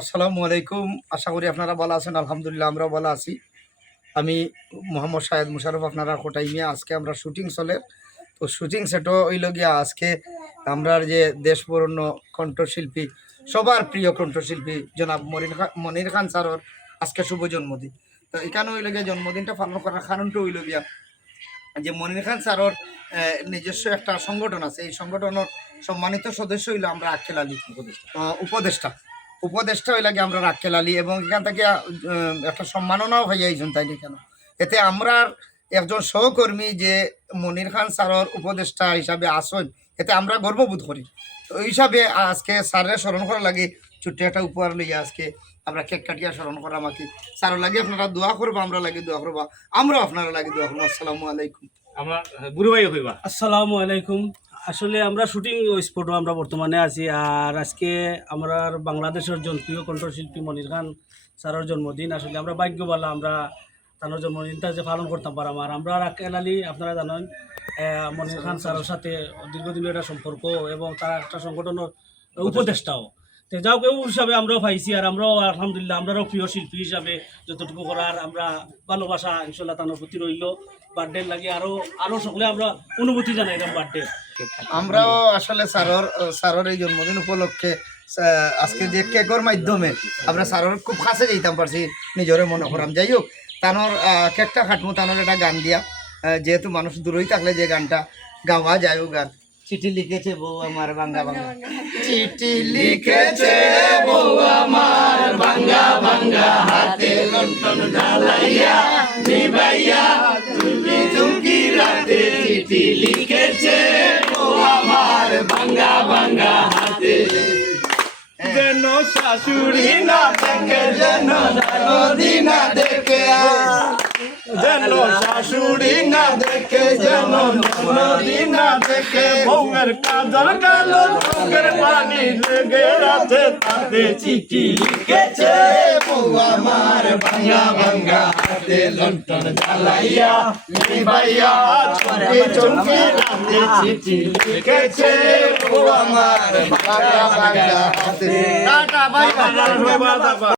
আসসালামু আলাইকুম। আশা করি আপনারা ভালো আছেন। আলহামদুলিল্লাহ আমরাও ভালো আছি। আমি মোহাম্মদ শাহেদ মুশারফ, আপনারা কোটাইমিয়া। আজকে আমরা শুটিং চলে, তো শুটিং সেটও হইল গিয়া আজকে আমরা যে দেশ বরণ্য কণ্ঠশিল্পী, সবার প্রিয় কণ্ঠশিল্পী জনাব মনির খান স্যারের আজকে শুভ জন্মদিন। তো এখানে হইল গিয়া জন্মদিনটা পালন করার কারণটা হইল গিয়া যে মনির খান স্যারের নিজস্ব একটা সংগঠন আছে। এই সংগঠনের সম্মানিত সদস্য হইল আমরা আক্কেল আলী উপদেষ্টা উপদেষ্টা হইলে গিয়ে আমরা রাক্কেল আলী, এবং এখান থেকে একটা সম্মাননাও হয়ে আইছেন তাইলে কেন। এতে আমরা একজন সহকর্মী যে মনির খান স্যারের উপদেষ্টা হিসাবে আসেন, এতে আমরা গর্ববোধ করি। তো ওই হিসাবে আজকে স্যারের স্মরণ করা লাগে ছোট্ট একটা উপহার লইয়া আজকে আমরা কেক কাটিয়া স্মরণ করা মাকি। স্যারও লাগে আপনারা দোয়া করবো, আমরা লাগে দোয়া করবা, আমরাও আপনারা লাগে দোয়া করবো। আসসালামু আলাইকুম। আমার গুরু ভাই হইবা। আসসালামু আলাইকুম। আসলে আমরা শুটিং স্পটও আমরা বর্তমানে আছি, আর আজকে আমরা বাংলাদেশের জনপ্রিয় কণ্ঠশিল্পী মনির খান স্যারের জন্মদিন। আসলে আমরা ভাগ্যবালা, আমরা তার জন্মদিনটা যে পালন করতাম পারাম। আর আমরা আক্কেল আলী আপনারা জানেন মনির খান স্যারের সাথে দীর্ঘদিনের একটা সম্পর্ক, এবং তার একটা সংগঠনের উপদেষ্টাও। তো যাও কেউ হিসাবে আমরাও পাইছি, আর আমরাও আলহামদুলিল্লাহ আমরাও প্রিয় শিল্পী হিসাবে যতটুকু করার আমরা ভালোবাসা ইনশাল্লাহ তার প্রতি রইল। বার্থডে লাগে আরো সকলে আমরা অনুভূতি জানাইলাম বার্থডে। আমরাও আসলে স্যারের এই জন্মদিন উপলক্ষে আজকে যে কেকের মাধ্যমে আমরা স্যারের খুব কাছে যেতাম পারছি, নিজরে মনে করাম। যাই হোক, তানোর কেকটা খাটমু, তানোর একটা গান দিয়া, যেহেতু মানুষ দূরেই থাকলে যে গানটা গাওয়া যায়, ও গান চিঠি লিখেছে বউ আমার ভাঙ্গা ভাঙ্গা, চিঠি লিখেছে বউ আমার ভাঙ্গা ভাঙ্গা, হাতে লণ্ঠন জ্বালাইয়া নিবাইয়া চুমকি চুমকি রাতে, চিঠি লিখেছে বউ আমার ভাঙ্গা ভাঙ্গা হাতে, যেন শাশুড়ি না দেখে, যেন নদী না দেখে, যেন শাশুড়ি না দেখে, যেন নদী না দেখে, বউয়ের কাজল কালো চোখের পানি লেগে আছে, তাতে চিঠি লিখেছে বউ আমার ভাঙ্গা ভাঙ্গা হাতে লণ্ঠন জ্বালাইয়া নিবাইয়া চুমকি চুমকি রাতে, চিঠি লিখেছে বউ আমার ভাঙ্গা ভাঙ্গা হাতে। Tata bye bye.